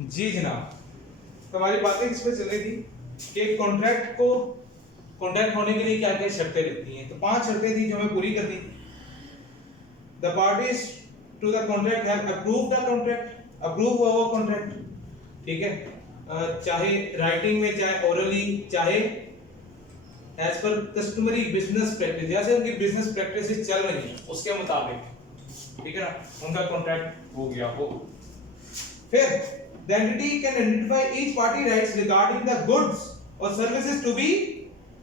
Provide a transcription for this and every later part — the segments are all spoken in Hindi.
जी जनाब, तो हमारी बातें किस पे चल रही थी कि कॉन्ट्रैक्ट होने के लिए क्या क्या शर्तें लगती हैं। तो 5 शर्तें थी जो हमें पूरी करनी। The parties to the contract have approved the contract, approve हुआ वो कॉन्ट्रैक्ट, ठीक है, चाहे राइटिंग में चाहे ओरली चाहे as per customary business practice, जैसे उनकी बिजनेस प्रैक्टिसेस चल रही हैं उसके मुताबिक, ठीक है ना, उनका कॉन्ट्रैक्ट हो गया हो। फिर the entity can identify each party rights regarding the goods or services to be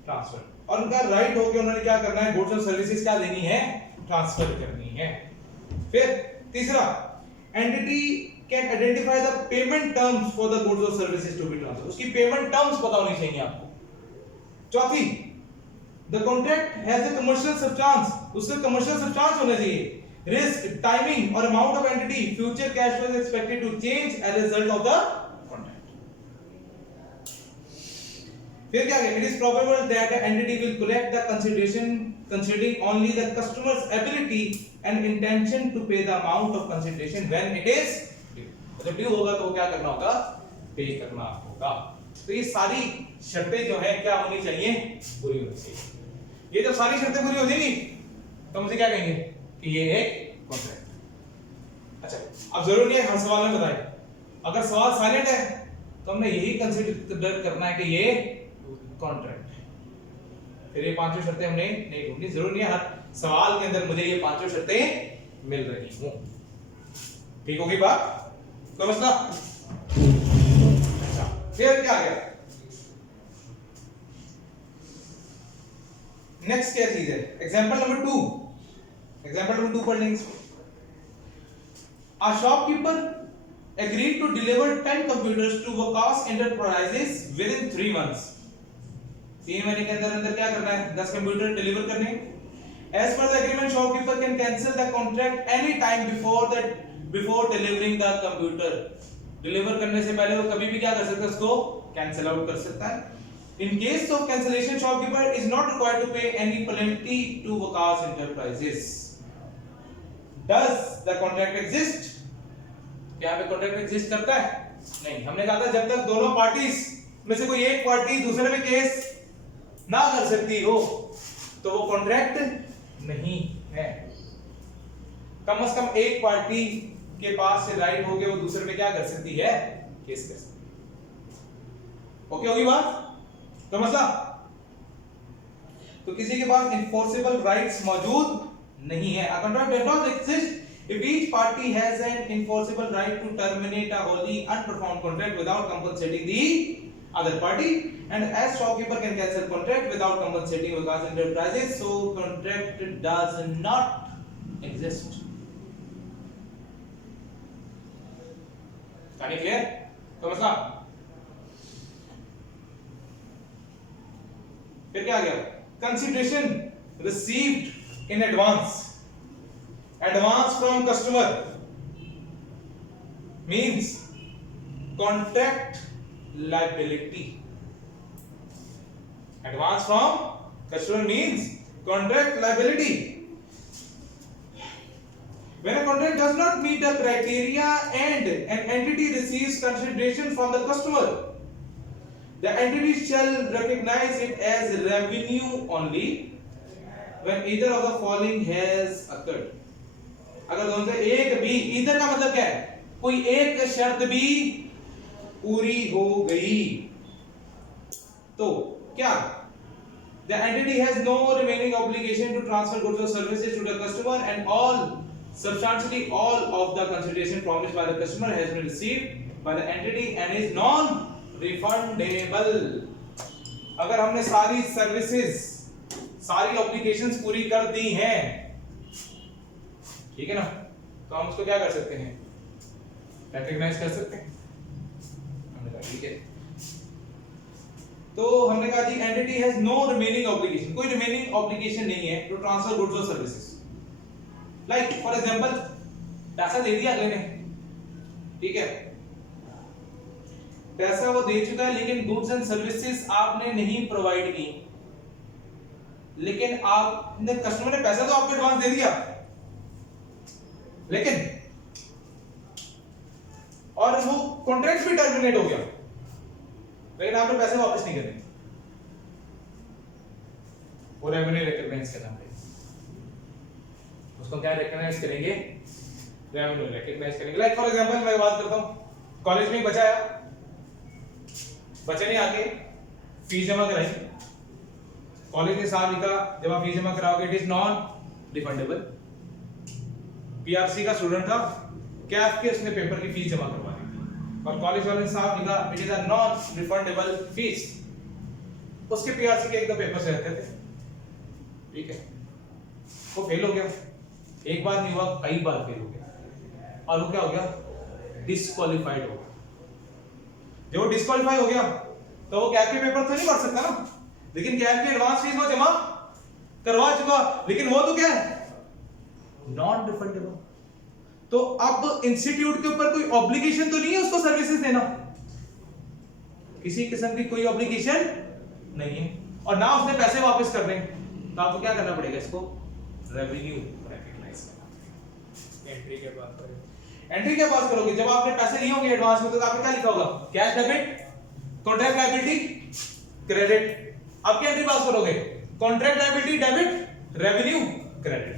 transferred, और उनका राइट हो कि उन्होंने क्या करना है, गुड्स और सर्विसेज क्या देनी है, ट्रांसफर करनी है। फिर तीसरा, entity can identify the payment terms for the goods और सर्विसेज टू बी ट्रांसफर्ड, उसकी पेमेंट टर्म्स पता होनी चाहिए आपको। चौथी, the contract has a commercial substance, उसका कमर्शियल सब्सटेंस होना चाहिए। Risk, timing or amount of entity, future cash flow is expected to change as a result of the contract. फिर क्या है? It is probable that the entity will collect the consideration considering only the customer's ability and intention to pay the amount of consideration when it is due. जब due होगा तो क्या करना होगा? पे करना होगा। तो ये सारी शर्तें जो है क्या होनी चाहिए? पूरी होनी चाहिए। ये जब सारी शर्तें पूरी हो जाएंगी तो मुझे क्या कहेंगे कि ये एक कॉन्ट्रैक्ट। अच्छा, अब जरूर नहीं है हर सवाल में बताए, अगर सवाल साइलेंट है तो हमने यही कंसीडर करना है कि ये कॉन्ट्रैक्ट है। फिर ये पांचों शर्तें हमने नहीं ढूंढनी, जरूर नहीं है हर सवाल के अंदर मुझे ये पांचों शर्तें मिल रही हूं। ठीक होगी बात? कोई मसला? अच्छा, फिर क्या गया नेक्स्ट, क्या चीज है? एग्जांपल नंबर 2, एग्जांपल नंबर 2 पढ़ लेंगे। A shopkeeper agreed to deliver 10 computers to Vikas Enterprises within 3 months. 3 महीने के अंदर अंदर क्या करना है? 10 कंप्यूटर डिलीवर करने। As per the agreement, shopkeeper can cancel the contract any time before delivering the computer. Deliver करने से पहले वो कभी भी क्या कर सकता है? उसको कैंसिल आउट कर सकता है। In case of cancellation, shopkeeper is not required to pay any penalty to Vikas Enterprises. Does the contract exist? क्या पे कॉन्ट्रैक्ट एग्जिस्ट करता है? नहीं। हमने कहा था जब तक दोनों पार्टीज में से कोई एक पार्टी दूसरे पे केस ना कर सकती हो तो वो कॉन्ट्रैक्ट नहीं है। कम से कम एक पार्टी के पास से राइट हो गया वो दूसरे पे क्या कर सकती है? केस कर सकती है। ओके होगी बात? तो मसला, तो किसी के पास इनफोर्सेबल राइट्स मौजूद नहीं है। A contract does not exist if each party has an enforceable right to terminate a wholly unperformed contract without compensating the other party, and as shopkeeper can cancel contract without compensating Vikas Enterprises, so contract does not exist. कहानी क्लियर? तो मसला फिर क्या आ गया? Consideration received in advance from customer means contract liability. Advance from customer means contract liability. When a contract does not meet the criteria and an entity receives consideration from the customer, the entity shall recognize it as revenue only when either of the following has occurred. अगर दोनों से एक भी, इधर का मतलब क्या है? कोई एक शर्त भी पूरी हो गई तो क्या? The entity has no remaining obligation to transfer goods or services to the customer, and substantially all of the consideration promised by the customer has been received by the entity and is non-refundable. अगर हमने सारी सर्विसेज, सारी ऑब्लिगेशंस पूरी कर दी हैं, ठीक है ना, तो हम उसको क्या कर सकते हैं? रिकॉग्नाइज कर सकते हैं। हमने कहा ठीक है, तो हमने कहा जी entity has no remaining obligation, कोई रिमेनिंग ऑब्लिगेशन नहीं है टू ट्रांसफर गुड्स और सर्विसेज। लाइक फॉर एग्जांपल पैसा दे दिया अगले ने, ठीक है, पैसा वो दे चुका है लेकिन गुड्स एंड सर्विसेज आपने नहीं प्रोवाइड की, लेकिन आपने, कस्टमर ने पैसा तो आपको एडवांस दे दिया, लेकिन और वो कॉन्ट्रैक्ट भी टर्मिनेट हो गया, लेकिन आपने पैसे वापस नहीं करने, वो रेवेन्यू रिकॉग्नाइज करना पड़ेगा। उसको क्या रिकॉग्नाइज करेंगे? रेवेन्यू रिकॉग्नाइज करेंगे। लाइक फॉर एग्जांपल मैं बात करता हूं, कॉलेज में बचा आया, बच्चे ने आके फीस जमा कराई, कॉलेज ने साहब लिखा जब आप फीस जमा कराओगे it is non refundable. PRC का स्टूडेंट था, कैफ के उसने पेपर की फीस जमा करवा दी थी और कॉलेज वाले ने साहब लिखा it is a non refundable fees. उसके पीआरसी के एक दो पेपर से रहते थे, ठीक है, वो फेल हो गया, एक बार नहीं हुआ कई बार फेल हो गया और वो क्या हो गया? डिस्क्वालीफाइड हो गया। जब वो डिस्क्वालीफाई हो गया तो वो कैफ के पेपर तो नहीं भर सकता ना, लेकिन कैफ की एडवांस फीस वो जमा करवा चुका, लेकिन वो तो क्या है? Non refundable. तो अब इंस्टीट्यूट के ऊपर कोई ऑब्लिगेशन तो नहीं है उसको सर्विसेज देना, किसी किस्म की कोई ऑब्लिगेशन नहीं है, और ना उसने पैसे वापस करने, तो आपको क्या करना पड़ेगा? इसको रेवेन्यू रिकॉग्नाइज करना। एंट्री के बाद करोगे, एंट्री के बाद करोगे जब आपने पैसे लिए होंगे एडवांस में, तो आपने क्या लिखा होगा? Cash debit, contract liability, credit. अब क्या एंट्री पास करोगे? Contract liability debit, revenue credit.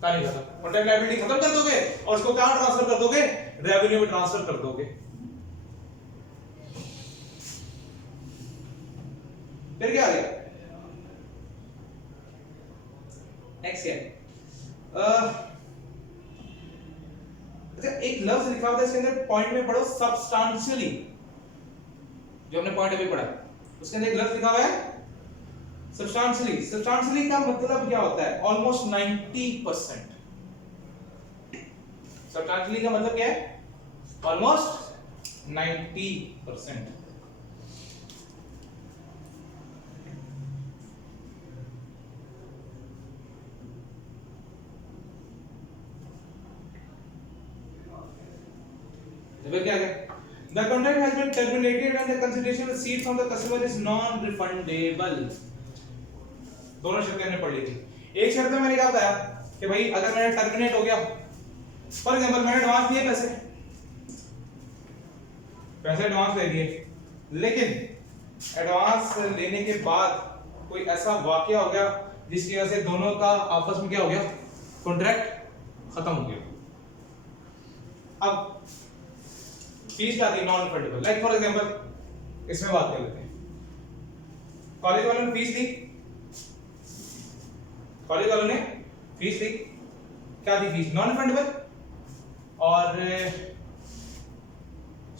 क्या लिखा था? कॉन्ट्रैक्ट लायबिलिटी खत्म कर दोगे और उसको कहां ट्रांसफर कर दोगे? रेवेन्यू में ट्रांसफर कर दोगे। फिर क्या आ गया? नेक्स्ट क्या? अच्छा, एक लफ्ज लिखा हुआ है इसके अंदर, पॉइंट में पढ़ो, सब्सटेंशियली, जो हमने पॉइंट अभी पढ़ा उसके अंदर एक लफ्ज लिखा हुआ है सब्सटेंशियली। सब्सटेंशियली का मतलब क्या होता है? ऑलमोस्ट 90%। सब्सटेंशियली का मतलब क्या है? ऑलमोस्ट 90%। क्या है? The contract has been terminated and the consideration received from the customer is non-refundable। दोनों शर्तें हमने पढ़ ली थी। एक शर्त में मैंने क्या बताया कि भाई अगर मैंने टर्मिनेट हो गया, फॉर एग्जांपल मैंने एडवांस दिए पैसे एडवांस ले दिए, लेकिन एडवांस लेने के बाद कोई ऐसा वाकया हो गया जिसकी वजह से दोनों का आपस में क्या हो गया? कॉन्ट्रैक्ट खत्म हो गया। अब फीस क्या थी? Non refundable. Like for example इसमें बात कर लेते हैं, कॉलेज वालों ने फीस ली, कॉलेज वालों ने फीस ली, क्या थी फीस? Non refundable. और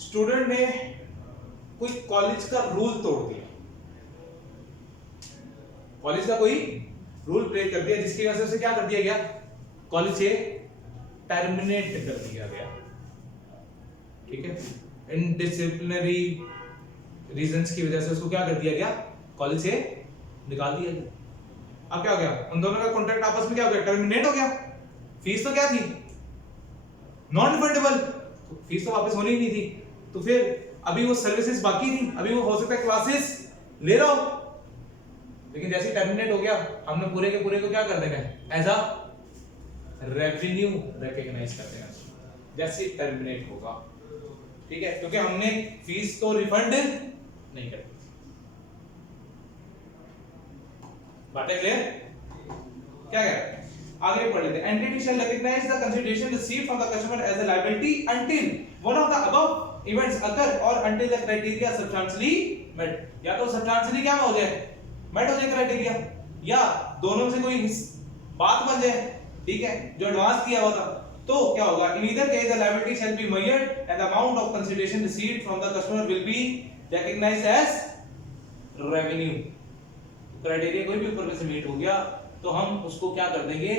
स्टूडेंट ने कोई कॉलेज का रूल तोड़ दिया, कॉलेज का कोई रूल ब्रेक कर दिया, जिसकी वजह से क्या कर दिया गया? कॉलेज से टर्मिनेट कर दिया गया, ठीक है, इनडिसिप्लिनरी रीजंस की वजह से उसको क्या कर दिया गया? कॉलेज से निकाल दिया गया। अब क्या हो गया? उन दोनों का कॉन्ट्रैक्ट आपस में क्या हो गया? टर्मिनेट हो गया। फीस तो क्या थी? नॉन रिफंडेबल, तो फीस तो वापस होनी ही नहीं थी, तो फिर अभी वो सर्विसेज बाकी थी, अभी वो हो सकता है क्लासेस ले रहा हो, लेकिन जैसे टर्मिनेट हो गया हमने पूरे के पूरे को क्या कर देना है? एज अ रेवेन्यू रिकॉग्नाइज कर देना जैसे टर्मिनेट होगा, ठीक है, क्योंकि हमने फीस तो रिफंड नहीं कर दी। बातें क्लियर? क्या कह रहे हैं? आगे पढ़ लेते हैं। Entity shall recognise the consideration received from the customer as a liability until one of the above events occur और until the criteria substantially met. या तो सब्सटेंशियली क्या हो जाए? मेट हो जाए क्राइटेरिया, या दोनों में से कोई बात बन जाए, ठीक है, जो एडवांस किया हुआ था, तो क्या होगा? In either case the liability shall be measured and the amount of consideration received from the customer will be recognized as revenue। Criteria कोई भी ऊपर से मीट हो गया तो हम उसको क्या कर देंगे?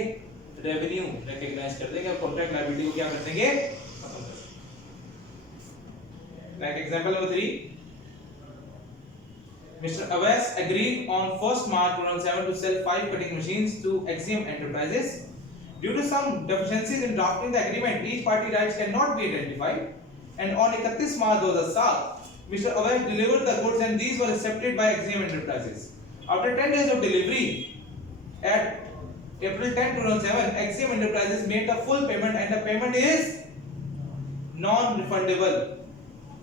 रेवेन्यू रिकॉग्नाइज कर देंगे, कॉन्ट्रैक्ट लायबिलिटी को क्या कर देंगे? खत्म कर देंगे। Like example number 3, Mr. Abbas agreed on 1st March 2007 to sell 5 cutting machines to Axiom Enterprises. Due to some deficiencies in drafting the agreement, each party rights cannot be identified. And on 31 March 2007, Mr. Abbas delivered the goods and these were accepted by Axiom Enterprises. After 10 days of delivery, at April 10, 2007, Axiom Enterprises made the full payment and the payment is non refundable,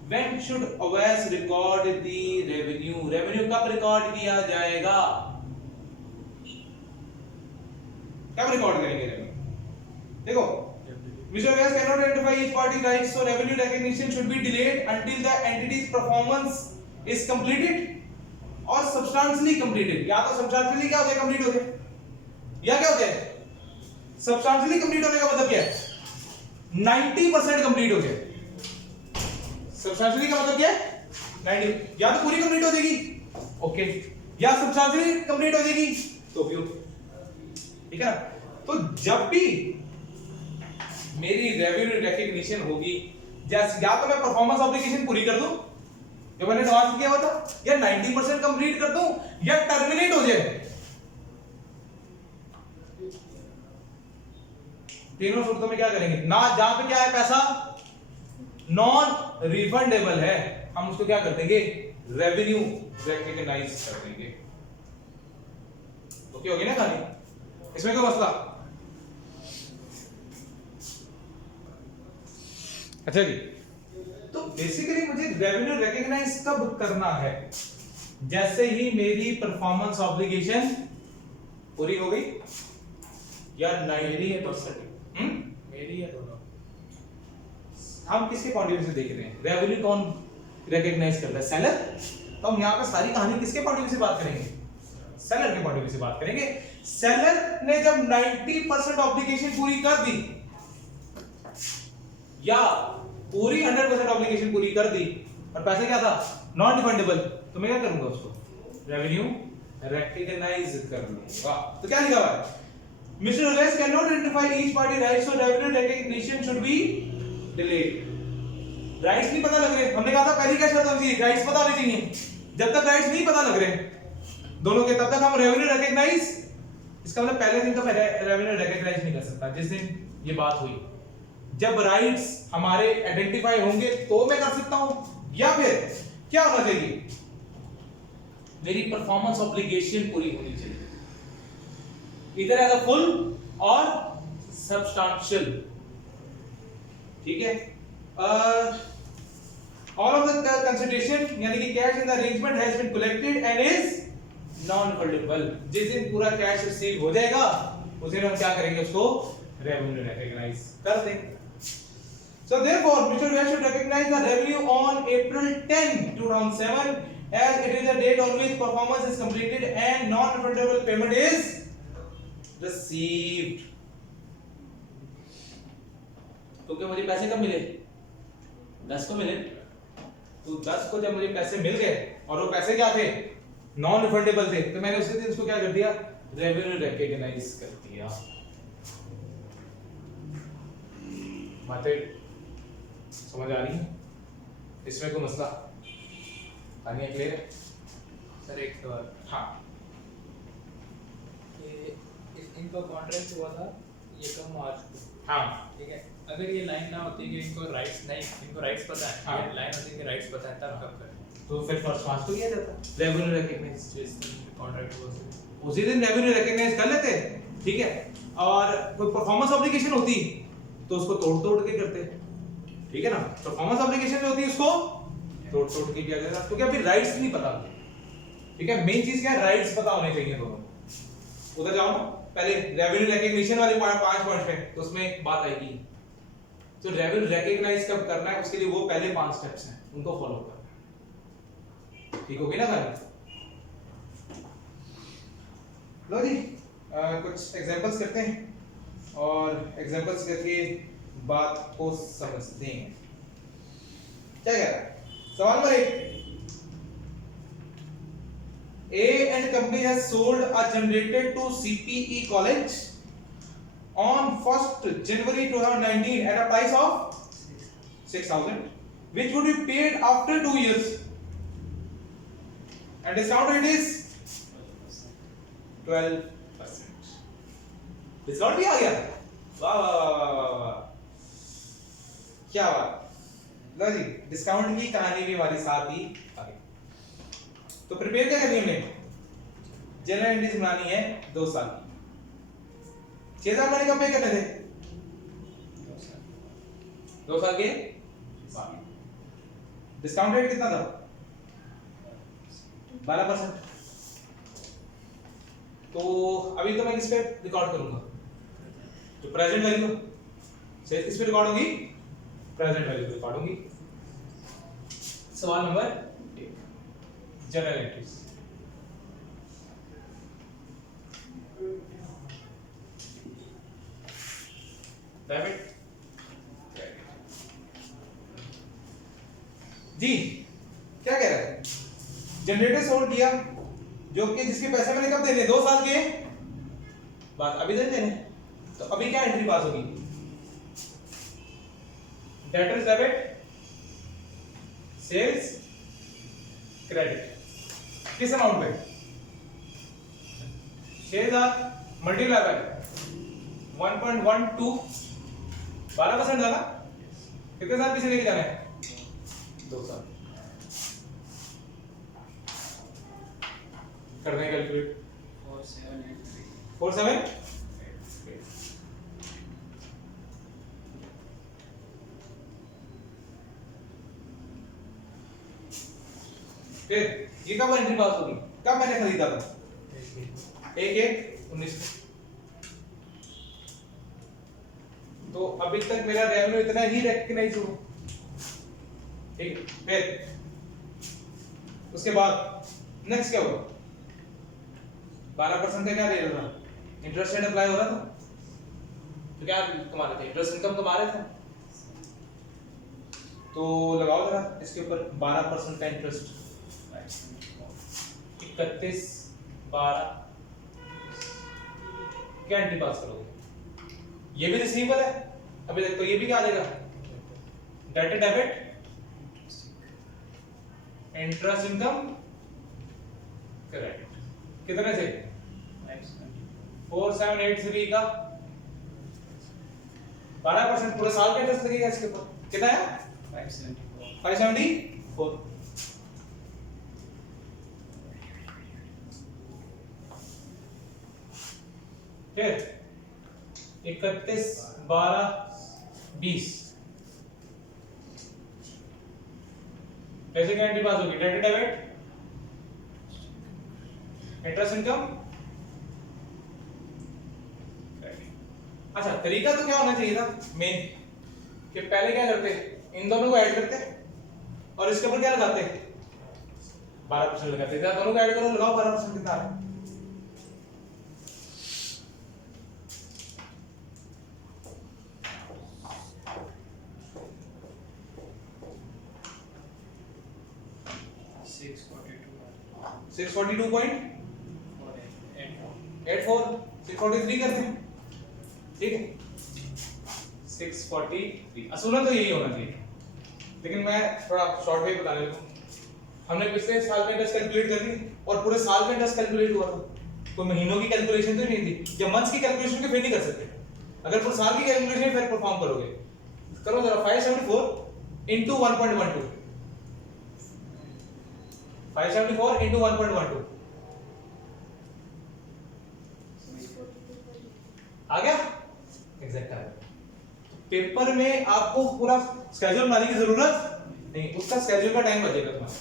when should अवेस record the revenue, revenue कब रिकॉर्ड किया जाएगा, कब रिकॉर्ड करेंगे रेवेन्यू? देखो, Mr. Vyas cannot identify each party's rights, so revenue recognition should be delayed until the entity's performance is completed or substantially completed. या तो substantially क्या होता है, complete हो जाए, या क्या होता है substantially complete होने का मतलब क्या है, 90% complete हो जाए। substantially का मतलब क्या है 90, या तो पूरी complete हो जाएगी ओके, या substantially complete हो जाएगी तो भी ओके, ठीक है। तो जब भी मेरी रेवेन्यू रिकॉग्निशन होगी, जैसे या तो मैं परफॉर्मेंस ऑब्लिगेशन पूरी कर दूं जो मैंने एडवांस किया हुआ था, या 90% कंप्लीट कर दूं, या टर्मिनेट हो जाए, तीनों सूरतों में क्या करेंगे ना, जहां पे क्या है पैसा नॉन रिफंडेबल है, हम उसको क्या कर देंगे, रेवेन्यू रिकॉग्नाइज कर देंगे। ओके होगी ना खाली, इसमें कोई मसला? अच्छा जी, तो बेसिकली मुझे रेवेन्यू रिकॉग्नाइज कब करना है, जैसे ही मेरी परफॉर्मेंस ऑब्लिगेशन पूरी हो गई या 90%, मेरी है दोनों। हम किसके पॉइंट ऑफ व्यू से देख रहे हैं, रेवेन्यू कौन रिकॉग्नाइज करता है, सेलर। तो हम यहाँ पे सारी कहानी किसके पॉइंट ऑफ व्यू से बात करेंगे, सेलर के पॉइंट ऑफ व्यू से बात करेंगे। सेलर ने जब 90% ऑब्लिगेशन पूरी कर दी या पूरी 100% ऑब्लिगेशन पूरी कर दी और पैसे क्या था नॉन रिफंडेबल, तो मैं क्या करूंगा, उसको रेवेन्यू रिकॉग्नाइज कर लूंगा। तो क्या लिखा हुआ है, mister Vyas can not identify each party rights, so revenue recognition should be delayed. Rights नहीं पता लग रहे, हमने कहा था पहली क्या शर्त होनी चाहिए, राइट्स पता होने चाहिए। जब तक राइट्स नहीं पता लग रहे दोनों के, तब तक हम रेवेन्यू रिकॉग्नाइज, इसका मतलब पहले दिन तो मैं रेवेन्यू रिकॉग्नाइज नहीं कर सकता, जिस दिन ये बात हुई। जब राइट्स हमारे आइडेंटिफाई होंगे तो मैं कर सकता हूं, या फिर क्या होना चाहिए, मेरी परफॉर्मेंस ऑब्लिगेशन पूरी होनी चाहिए, इधर एज अ फुल और सब्सटेंशियल, ठीक है। ऑल ऑफ द कंसिडरेशन यानी कि cash in the arrangement has been collected and is non refundable, जिस दिन पूरा कैश रिसीव हो जाएगा उस दिन हम क्या करेंगे, उसको रेवेन्यू रिकॉग्नाइज कर देंगे। So therefore, Mr. Vyas should recognize the revenue on April 10, 2007, as it is the date on which performance is completed and non-refundable payment is received. क्योंकि मुझे पैसे कब मिले, 10 को मिले, तो 10 को जब मुझे पैसे मिल गए और वो पैसे क्या थे, नॉन रिफंडेबल थे, तो मैंने उसी दिन उसको क्या कर दिया, रेवेन्यू रिकॉग्नाइज कर दिया। बातें समझ आ रही है, इसमें कोई मसला आनी है, क्लियर है सर? एक सवाल, हाँ, इनका कॉन्ट्रैक्ट हुआ था ये तो मार्च को, हाँ, ठीक है। अगर ये लाइन ना होती कि इनको राइट्स नहीं, इनको राइट्स पता है, हाँ। ये लाइन होती कि राइट्स पता है, तब कब करें? तो फिर फर्स्ट मार्च को किया जाता रेवेन्यू रिकॉग्नाइज, जिस दिन कॉन्ट्रैक्ट हुआ उसी दिन रेवेन्यू रिकॉग्नाइज कर लेते, ठीक है। और कोई परफॉर्मेंस ऑब्लिगेशन होती तो उसको तोड़ तोड़ के करते, ठीक है ना। परफॉर्मेंस ऑब्लिगेशन जो होती है उसको तोड़ तोड़ के किया जाएगा, क्योंकि अभी राइट्स नहीं पता, ठीक है। मेन चीज क्या है, राइट्स पता होने चाहिए दोनों। उधर जाओ ना, पहले रेवेन्यू रिकॉग्निशन वाले 5 पॉइंट पे, तो उसमें एक बात आएगी, तो रेवेन्यू रिकॉग्नाइज कब करना है, उसके लिए वो पहले 5 स्टेप्स हैं, उनको फॉलो करना है, ठीक होगी ना भाई। लो जी, कुछ एग्जांपल्स करते हैं और एग्जांपल्स करके बात को समझते हैं। क्या कह रहा है सवाल number 1, A and company has sold a generator to CPE College on 1st January 2019 at a price of 6,000, which would be paid after 2 years, and discount rate is 12%. Discount भी आ गया, वाह वाह वाह वाह वाह, क्या बात। लो जी, डिस्काउंट की कहानी भी हमारे साथ ही आ गई। तो प्रिपेयर क्या करनी है हमने, जनरल एंट्रीज बनानी है 2 साल की। 6,000 मैंने कब पे करने थे, 2 साल के डिस्काउंट रेट कितना था? 12%। तो अभी तो मैं किस पे रिकॉर्ड करूंगा? जो प्रेजेंट वैल्यू से किस पे रिकॉर्ड होगी? प्रेजेंट वैल्यू पे रिकॉर्ड होगी। सवाल नंबर 1, जनरल एंट्रीज। डेबिट जी, क्या कह रहा है? जनरेटर सोल्ड किया, जो कि जिसके पैसे मैंने कब देने? 2 साल के बाद अभी देने। तो अभी क्या एंट्री पास होगी? Debtors debit, sales credit. किस अमाउंट पे? 6000 मल्टीप्लाई बाय 1.12, 12% डाला। कितने साल पीछे लेके जाना है? 2 साल। कर दें कैलकुलेट। 47 फिर ये कब एंट्री पास होगी? कब मैंने खरीदा था? 1/1/19। तो अभी तक मेरा रेवेन्यू इतना ही रिकॉग्नाइज हुआ, ठीक। फिर उसके बाद नेक्स्ट क्या हुआ? 12% का क्या दे रहा था? इंटरेस्ट रेट अप्लाई हो रहा था। तो क्या कमा रहे थे? इंटरेस्ट इनकम कमा रहे थे। तो लगाओ जरा इसके ऊपर 12% का इंटरेस्ट। 31/12 क्या एंट्री पास करोगे? ये भी रिसीवेबल है अभी तक, तो ये भी क्या आ जाएगा? Debit debit interest income credit. कितने से? 4783 का 12% पूरे साल का इंटरेस्ट लगेगा इसके ऊपर। कितना है? 574। फिर 31/12/20 कैसे एंट्री पास होगी? Debit debit interest income. अच्छा, तरीका तो क्या होना चाहिए था मेन, कि पहले क्या करते? इन दोनों को ऐड करते और इसके ऊपर क्या लगाते? 12% लगाते। दोनों को ऐड करो, लगाओ 12% कितना आ रहा है? 642.84 643 करते हैं, ठीक है। 643 असुलन तो यही होना चाहिए, लेकिन मैं थोड़ा शॉर्ट वे बता देता हूँ। हमने पिछले साल का इंटरेस्ट कैलकुलेट कर दी और पूरे साल का इंटरेस्ट कैलकुलेट हुआ था, तो महीनों की कैलकुलेशन तो नहीं थी। जब मंथ्स की कैलकुलेशन के फिर नहीं कर सकते। अगर पूरे साल की कैलकुलेशन फिर परफॉर्म करोगे, करो जरा 574 into 1.12 574 into 1.12 आ गया? एग्जैक्ट आ गया। पेपर में आपको पूरा स्केड्यूल बनाने की जरूरत नहीं, उसका स्केड्यूल का टाइम बचेगा तुम्हारा।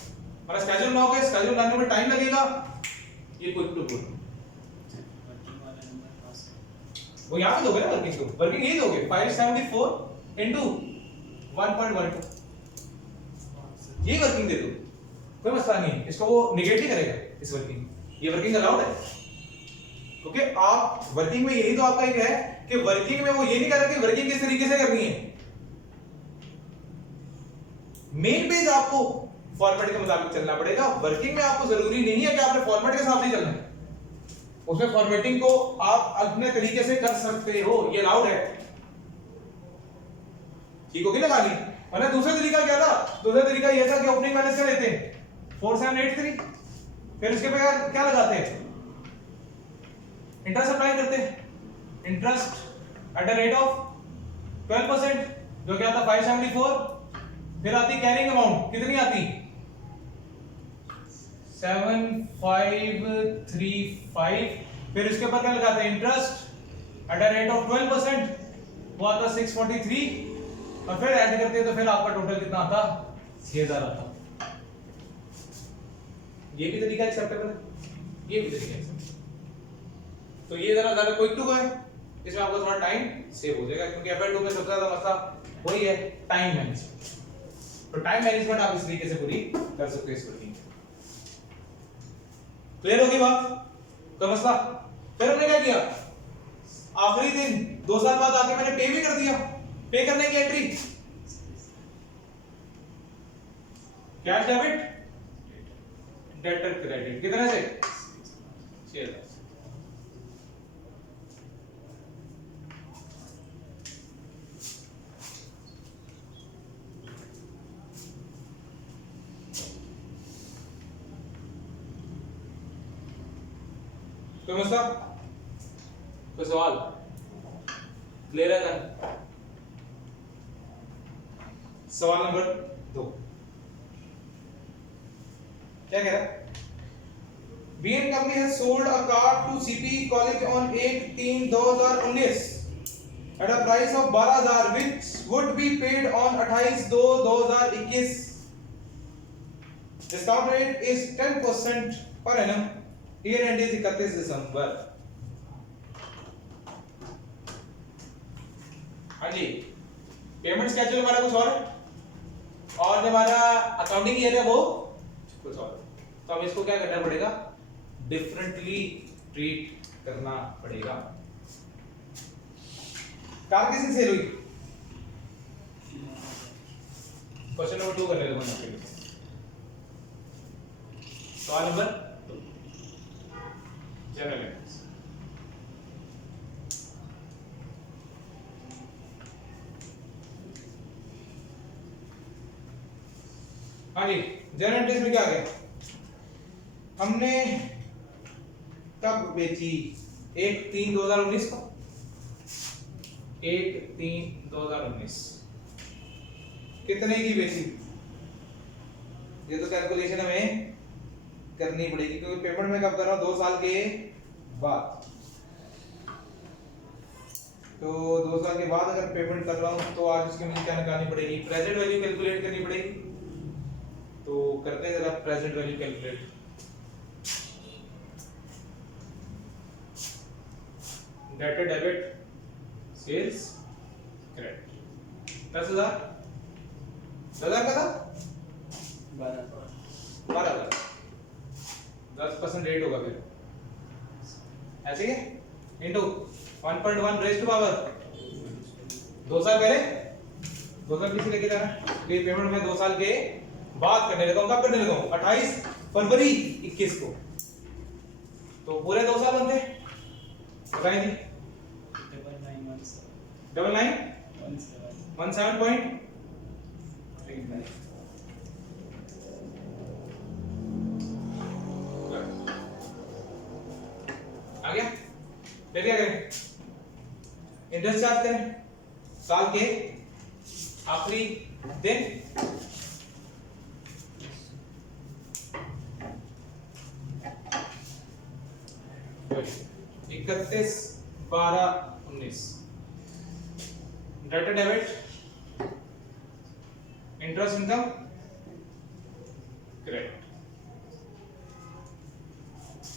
और स्केड्यूल बनाओगे, स्केड्यूल बनाने में टाइम लगेगा, ये क्विक टू क्विक। वो यहां पे दोगे ना वर्किंग, तो वर्किंग यही दोगे 574 into 1.12 ये वर्किंग दे दो, कोई मसला नहीं है। इसको वो निगेट ही करेगा इस वर्किंग, ये वर्किंग अलाउड है, क्योंकि आप वर्किंग में यही तो आपका एक है कि वर्किंग में वो ये नहीं कर रहा कि वर्किंग किस तरीके से करनी है। मेन पेज आपको फॉर्मेट के मुताबिक चलना पड़ेगा। वर्किंग में आपको जरूरी नहीं है कि आपने फॉर्मेट के हिसाब से चलना है, उसमें फॉर्मेटिंग को आप अपने तरीके से कर सकते हो, ये अलाउड है। ठीक होगी ना गाली? वरना दूसरा तरीका क्या था? दूसरा तरीका यह था कि ओपनिंग बैलेंस क्या लेते हैं 4783, फिर उसके पे क्या लगाते हैं? इंटरेस्ट अप्लाई करते हैं, interest at the rate of 12%, जो क्या था 574। फिर आती कैरिंग अमाउंट, कितनी आती? 7535। फिर उसके ऊपर क्या लगाते हैं? Interest at the rate of 12%, वो आता 643। और फिर ऐड करते हैं तो फिर आपका टोटल कितना आता? 6000 आता। ये भी तरीका एक्सेप्टेबल है, ये भी तरीका एक्सेप्टेबल। तो ये जरा ज्यादा क्विक टू है, इसमें आपका थोड़ा टाइम सेव हो जाएगा, क्योंकि FL2 में सबसे ज्यादा मसला वही है टाइम मैनेजमेंट। तो टाइम मैनेजमेंट आप इस तरीके से पूरी कर सकते हो इस वर्किंग। क्लियर होगी बात? कोई मसला? फिर हमने क्या किया, आखिरी दिन 2 साल बाद आके मैंने पे भी कर दिया। पे करने की entry cash debit debtor credit कितने से 6000। कोई मसला, कोई सवाल? क्लियर है ना? सवाल नंबर 2 क्या कह रहा है? BN Company has sold a car to CP College on 8/3/2019 at a price of 12,000 which would be paid on 28/2/2021. Discount rate is 10% per annum. Year end is 31 दिसंबर। हाँ जी, पेमेंट स्केड्यूल हमारा कुछ और है और जो हमारा अकाउंटिंग ईयर है वो कुछ और। तो हमें इसको क्या करना पड़ेगा, डिफरेंटली ट्रीट करना पड़ेगा। कार किसी सेल हुई? क्वेश्चन नंबर 2 कर लेते हैं। सवाल नंबर 2 जनरल एंट्रीज। हाँ जी, जनरल एंट्रीज में क्या आ गया, हमने कब बेची 1/3/2019 को, 1/3/2019 कितने की बेची, ये तो कैलकुलेशन हमें करनी पड़ेगी, क्योंकि पेमेंट में कब कर रहा हूं 2 साल के बाद। तो 2 साल के बाद अगर पेमेंट कर रहा हूं तो आज उसकी मुझे क्या निकालनी पड़ेगी, प्रेजेंट वैल्यू कैलकुलेट करनी पड़ेगी। तो करते हैं जरा present value calculate. Debtor debit sales credit 10,000 का था 12,000 10% रेट होगा फिर ऐसे ही इंटू 1.1 रेज़ टू पावर 2 साल पहले 2 साल पीछे लेके जाना है। तो ये पेमेंट में 2 साल के बाद करने लगा हूं। कब करने लगा हूं 28 फरवरी 21 को। तो पूरे 2 साल बनते बताएं जी। 9917.39 आ गया। फिर क्या करें, इंटरेस्ट चार्ज करें साल के आखिरी दिन। इकतीस 12/19 debtor debit interest income credit,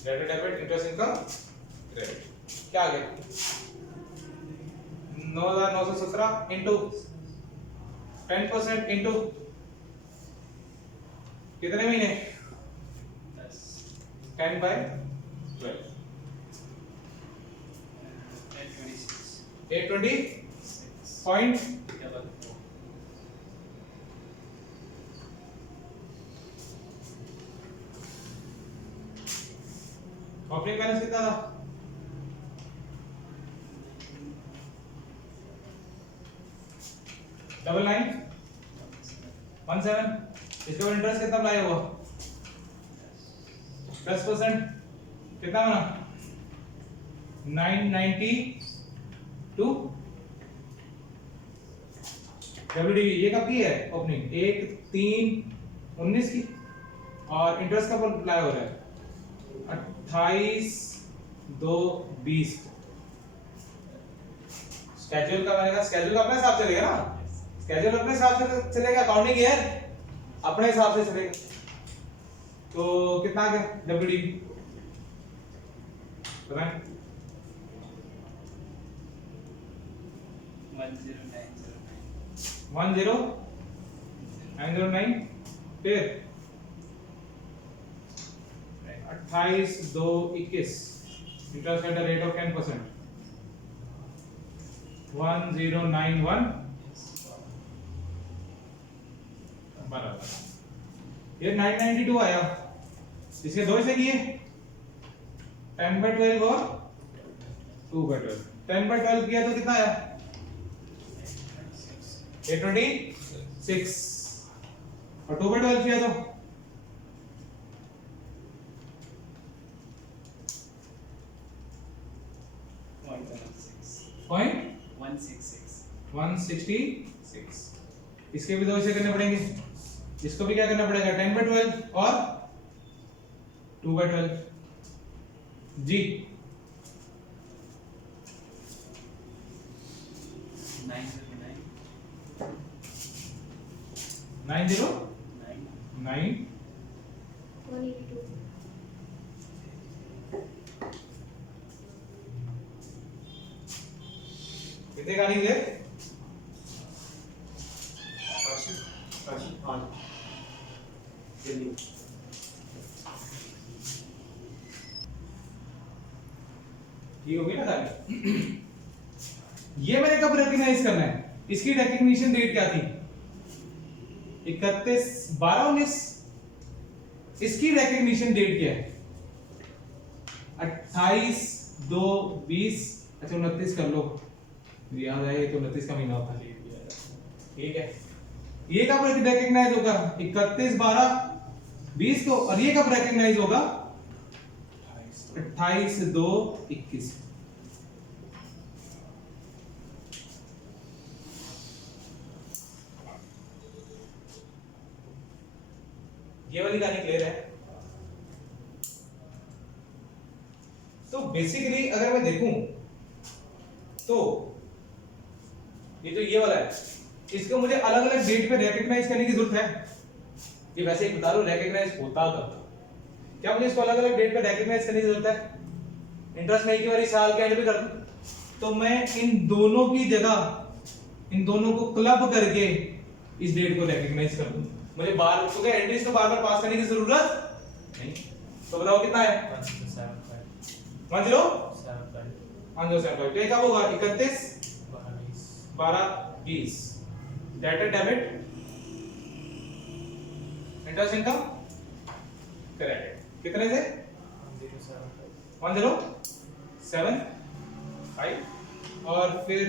debtor debit interest income credit क्या आ गया 9,917 इंटू 10% इंटू कितने महीने 10/12 820 ऑपरेटिंग बैलेंस कितना था 9917। इसके ऊपर इंटरेस्ट कितना अप्लाई हुआ 10% कितना बना 992। WDV ये कब की है ओपनिंग 1/3/19 की और इंटरेस्ट कब अप्लाई हो रहा है 28/2/20। स्केड्यूल का मैंने कहा स्केड्यूल का अपने हिसाब से चलेगा ना, स्केड्यूल अपने हिसाब से चलेगा। अकाउंटिंग ईयर अपने हिसाब से चलेगा। तो कितना आ गया WD बताएं? 10909 फिर 28 2 21 interest at the rate of 10%, 1091 बराबर। ये 992 आया, इसके दो हिस्से किए 10/12 और 2/12। 10/12 किया तो कितना आया 826 और 2/12 किया तो 166। इसके भी दो हिस्से करने पड़ेंगे, इसको भी क्या करना पड़ेगा 10/12 और 2/12 जी। 909 182 कितने का नहीं दे ये होगी ना सारी। ये मैंने कब रिकॉग्नाइज करना है, इसकी रिकॉग्निशन डेट क्या थी 31/12/19। इसकी रिकॉग्निशन डेट क्या है 28/2/20। अच्छा 29 कर लो, याद आया तो 29 का महीना होता है, ठीक है। ये कब रिकॉग्नाइज होगा 31/12/20 को, और ये कब रिकॉग्नाइज होगा 28/2/21। ये वाली कहानी क्लियर है। तो बेसिकली अगर मैं देखूं तो ये जो ये वाला है, इसको मुझे अलग अलग डेट पे रिकॉग्नाइज करने की जरूरत है। ये वैसे ही बता रहा हूं रिकॉग्नाइज होता कब, क्या मुझे इसको अलग अलग डेट पे रिकॉग्नाइज करने की जरूरत है? इंटरेस्ट नहीं की बारी साल के एंड पे कर दूं, तो मैं इन दोनों की जगह इन दोनों को क्लब करके इस डेट को रिकॉग्नाइज कर दूं। मुझे बार तो क्या एंट्रीज को बार-बार पास करने की जरूरत नहीं। तो बताओ कितना है 1075। तो कब होगा 31/12/20 debit debit interest income credit कितने से 1075 और फिर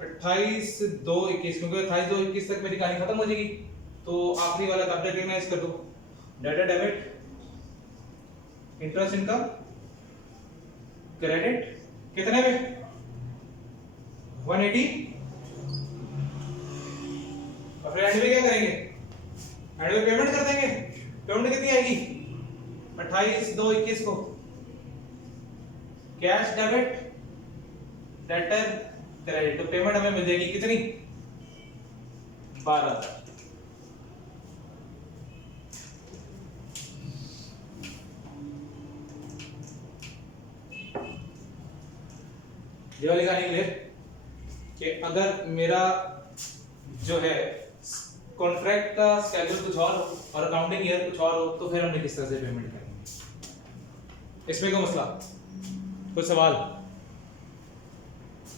28/2/21 क्योंकि 28/2/21 तक मेरी कहानी खत्म हो जाएगी, तो आखिरी वाला तब रिकॉग्नाइज कर दो data debit interest income credit कितने पे 180। और फिर एंड में क्या करेंगे, एंड में पेमेंट कर देंगे। पेमेंट कितनी आएगी 28/2/21 को कैश डेबिट डेटर क्रेडिट। तो पेमेंट हमें मिल जाएगी कितनी 12,000। ये वाली कहानी क्लियर कि अगर मेरा जो है कॉन्ट्रैक्ट का स्केड्यूल कुछ और हो और अकाउंटिंग ईयर कुछ और हो, तो फिर हमने किस तरह से पेमेंट करनी है, इसमें कोई मसला कुछ सवाल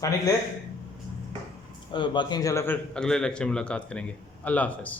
कहानी क्लियर? बाकी इंशाल्लाह फिर अगले लेक्चर में मुलाकात करेंगे। अल्लाह हाफ़िज़।